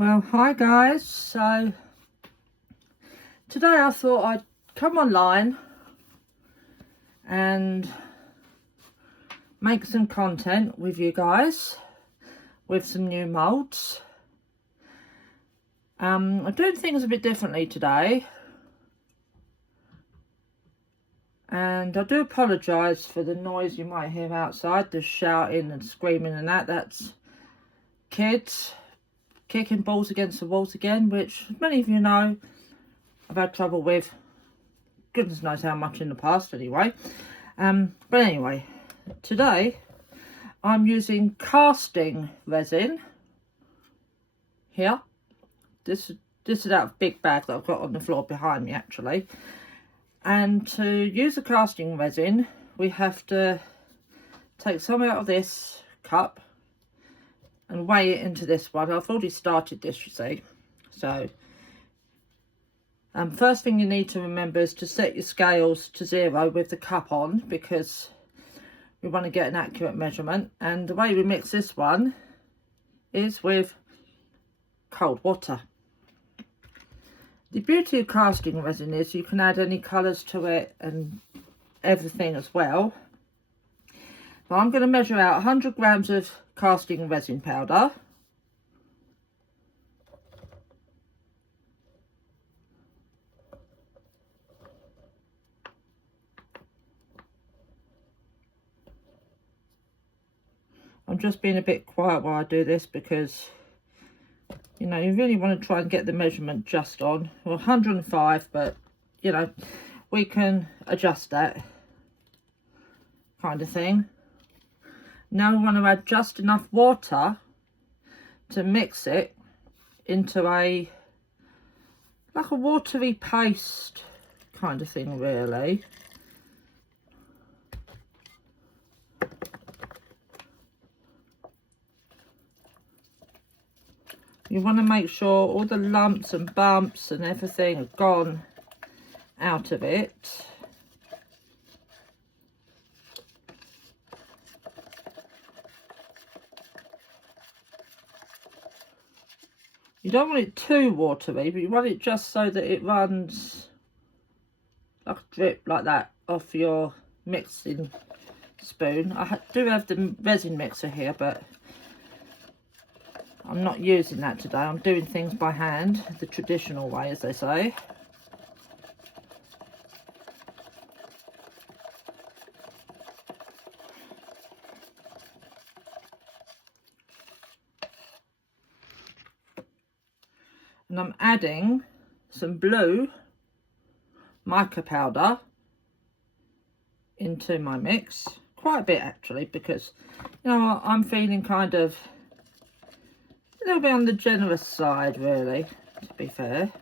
Well, hi guys. So today I thought I'd come online and make some content with you guys with some new molds. I'm doing things a bit differently today, and I do apologise for the noise you might hear outside, the shouting and screaming and that's kids kicking balls against the walls again, which many of you know I've had trouble with, goodness knows how much in the past anyway. But anyway, today I'm using casting resin here. This is out of a big bag that I've got on the floor behind me actually. And to use a casting resin, we have to take some out of this cup and weigh it into this one. I've already started this, you see. So first thing you need to remember is to set your scales to 0 with the cup on, because we want to get an accurate measurement. And the way we mix this one is with cold water. The beauty of casting resin is you can add any colours to it and everything as well. But I'm going to measure out 100 grams of casting resin powder. I'm just being a bit quiet while I do this because, you know, you really want to try and get the measurement just on. Well, 105, but, you know, we can adjust that kind of thing. Now we want to add just enough water to mix it into like a watery paste kind of thing, really. You want to make sure all the lumps and bumps and everything are gone out of it. You don't want it too watery, but you want it just so that it runs like a drip like that off your mixing spoon. I do have the resin mixer here, but I'm not using that today. I'm doing things by hand, the traditional way, as they say. And I'm adding some blue mica powder into my mix. Quite a bit actually, because, you know, I'm feeling kind of a little bit on the generous side, really, to be fair.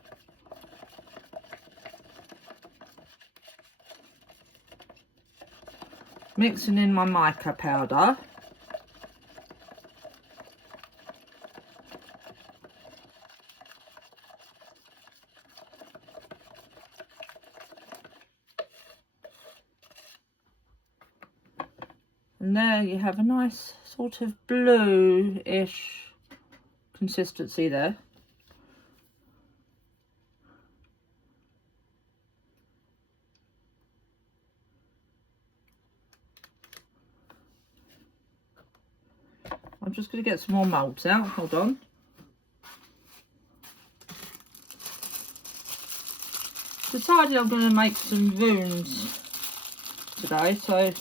Mixing in my mica powder. And there you have a nice sort of blue-ish consistency there. I'm just going to get some more moulds out, hold on. Decided I'm going to make some runes today, so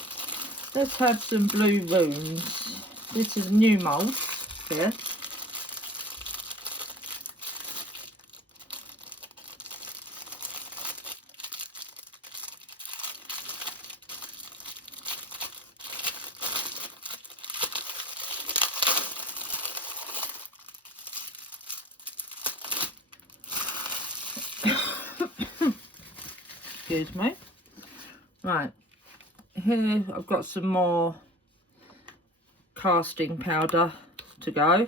let's have some blue runes. This is new mould here. Excuse me. Right, here I've got some more casting powder to go.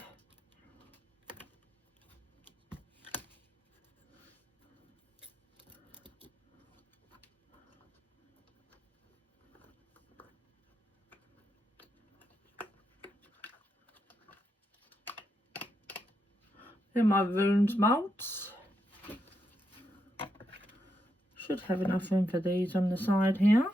in my runes molds. Should have enough room for these on the side here.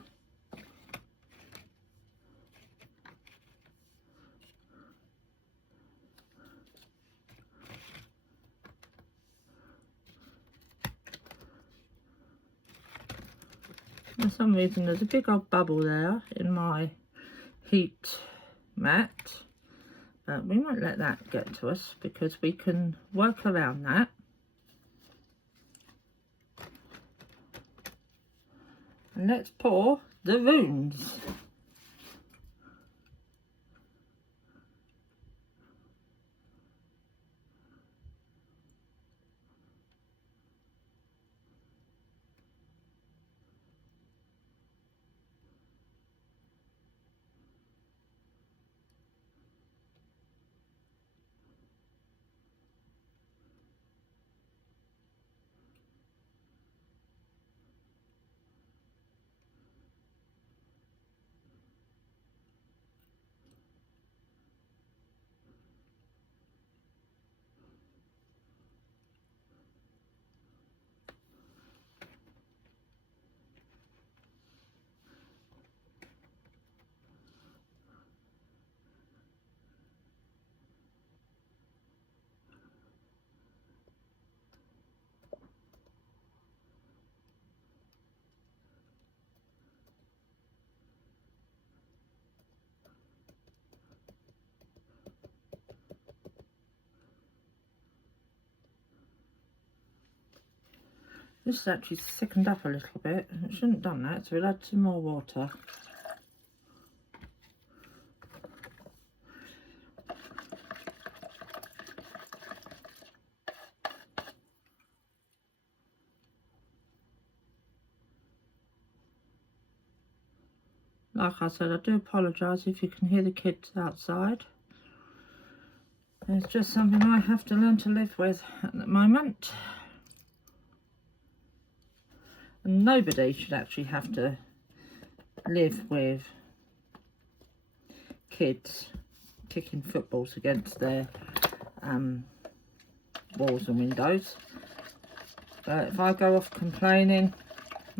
For some reason there's a big old bubble there in my heat mat, but we won't let that get to us because we can work around that. And let's pour the runes. This is actually thickened up a little bit. It shouldn't have done that, so we'll add some more water. Like I said, I do apologise if you can hear the kids outside. It's just something I have to learn to live with at the moment. And nobody should actually have to live with kids kicking footballs against their walls and windows. But if I go off complaining,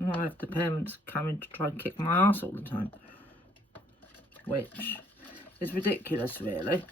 I have the parents coming to try and kick my ass all the time, which is ridiculous, really.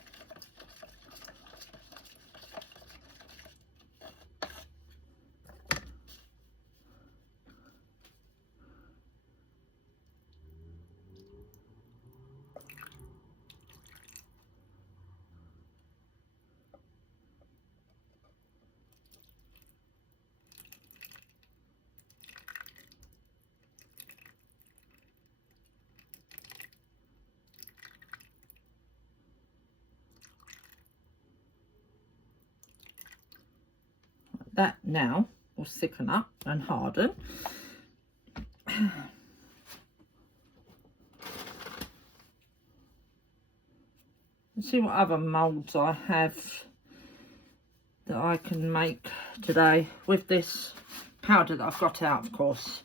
That now will thicken up and harden. Let's see what other moulds I have that I can make today with this powder that I've got out, of course.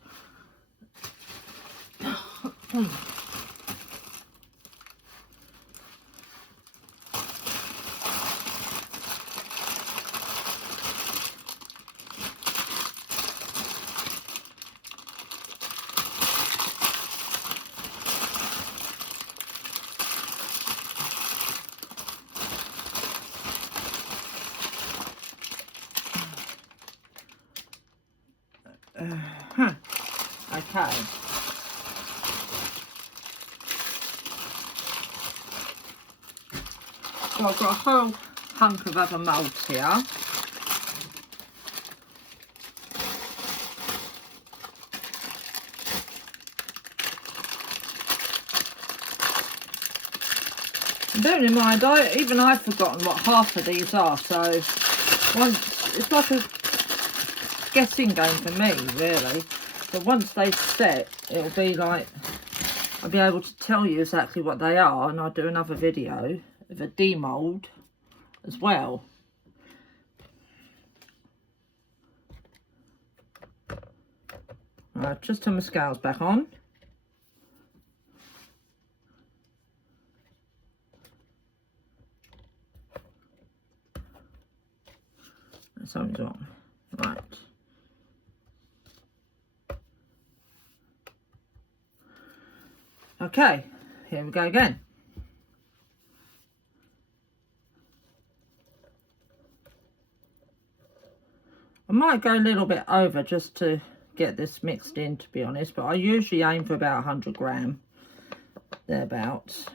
Okay. So I've got a whole hunk of other moulds here. And bearing in mind, even I've forgotten what half of these are, so it's like a guessing game for me, really. But once they set, it'll be like, I'll be able to tell you exactly what they are, and I'll do another video of a demould as well. Right, just turn my scales back on. something's wrong. Right. Okay, here we go again. I might go a little bit over just to get this mixed in, to be honest, but I usually aim for about 100 gram, thereabouts.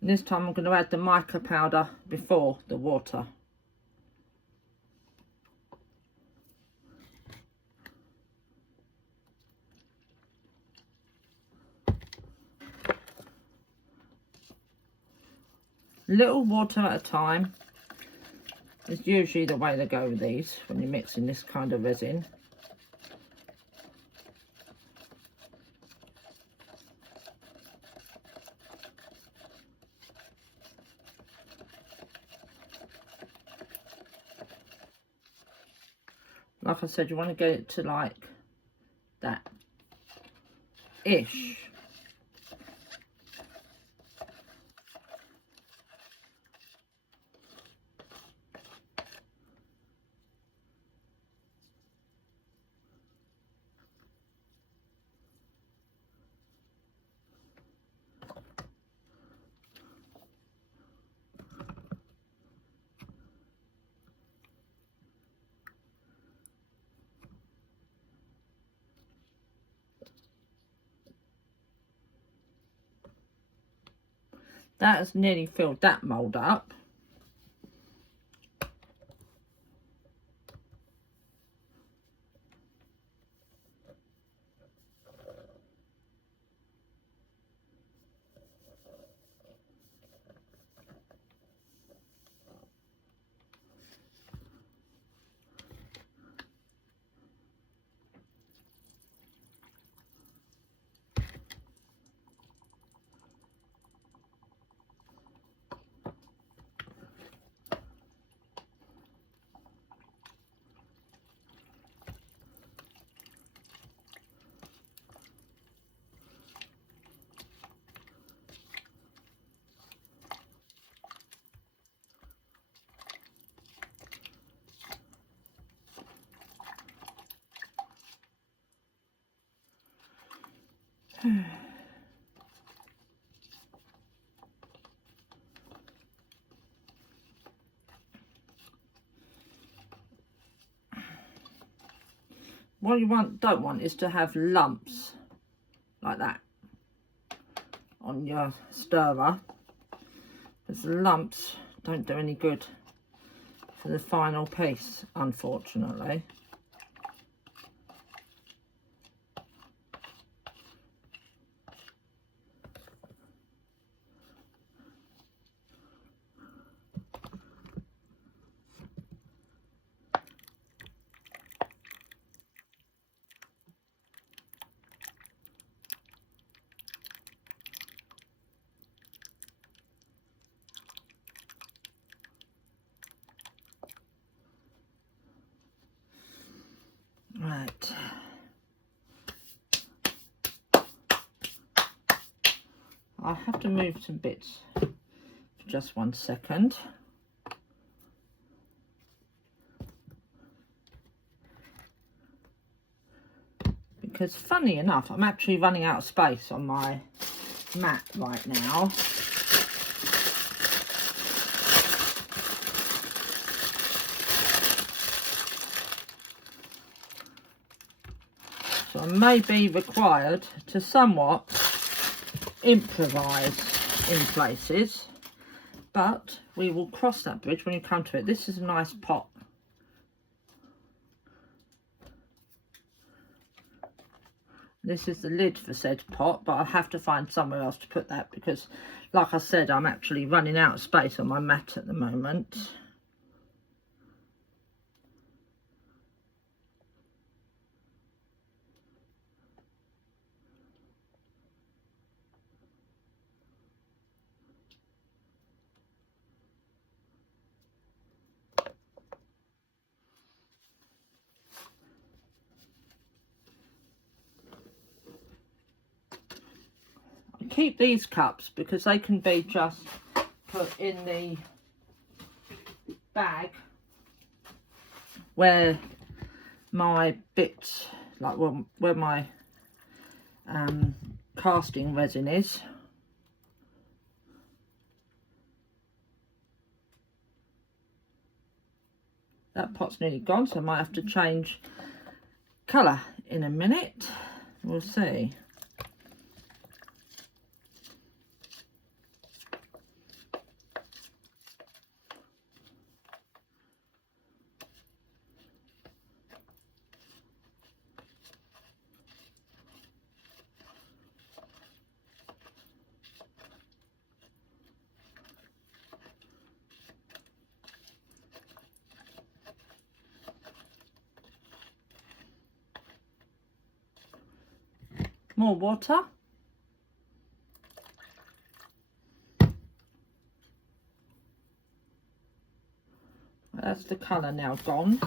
And this time I'm going to add the mica powder before the water. Little water at a time is usually the way to go with these when you're mixing this kind of resin. Like I said, you want to get it to like that ish. That has nearly filled that mould up. What you don't want is to have lumps like that on your stirrer, because the lumps don't do any good for the final piece, unfortunately. Right. I'll have to move some bits for just 1 second. Because funny enough, I'm actually running out of space on my mat right now. So I may be required to somewhat improvise in places, but we will cross that bridge when you come to it. This is a nice pot. This is the lid for said pot, but I'll have to find somewhere else to put that because, like I said, I'm actually running out of space on my mat at the moment. Keep these cups because they can be just put in the bag where my bits, like where my casting resin is. That pot's nearly gone, so I might have to change colour in a minute. We'll see. More water. That's the colour now gone.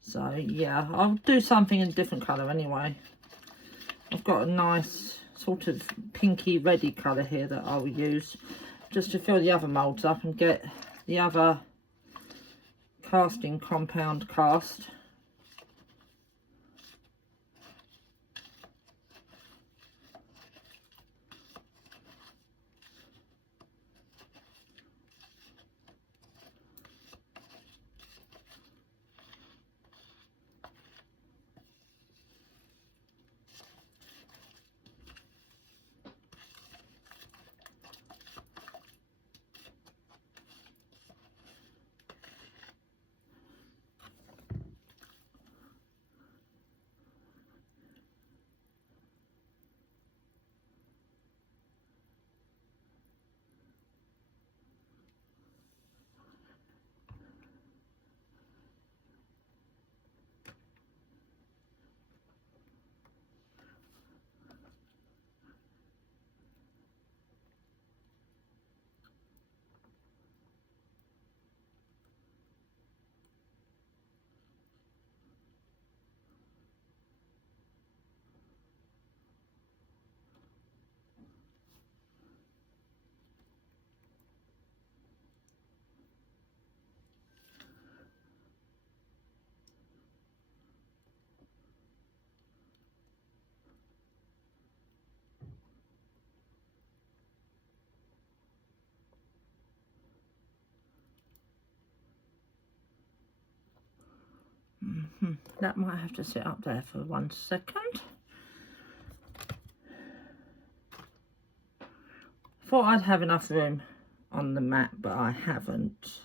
So yeah, I'll do something in a different colour anyway. I've got a nice sort of pinky reddy colour here that I'll use just to fill the other moulds up and get the other casting compound cast. That might have to sit up there for 1 second. Thought I'd have enough room on the mat, but I haven't.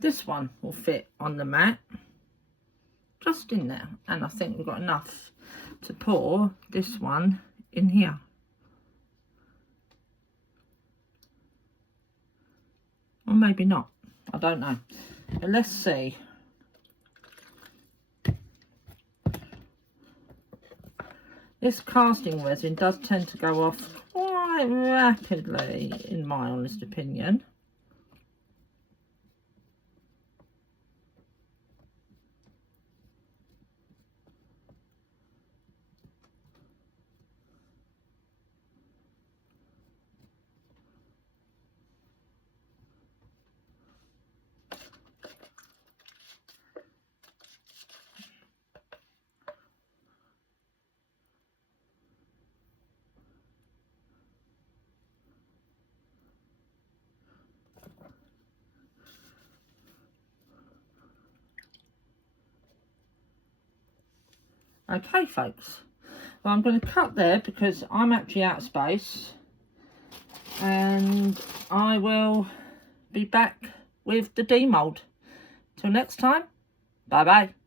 This one will fit on the mat, just in there, and I think we've got enough to pour this one in here. Or maybe not, I don't know, but let's see. This casting resin does tend to go off quite rapidly, in my honest opinion. Okay folks, well I'm going to cut there because I'm actually out of space, and I will be back with the demold. Till next time, bye bye.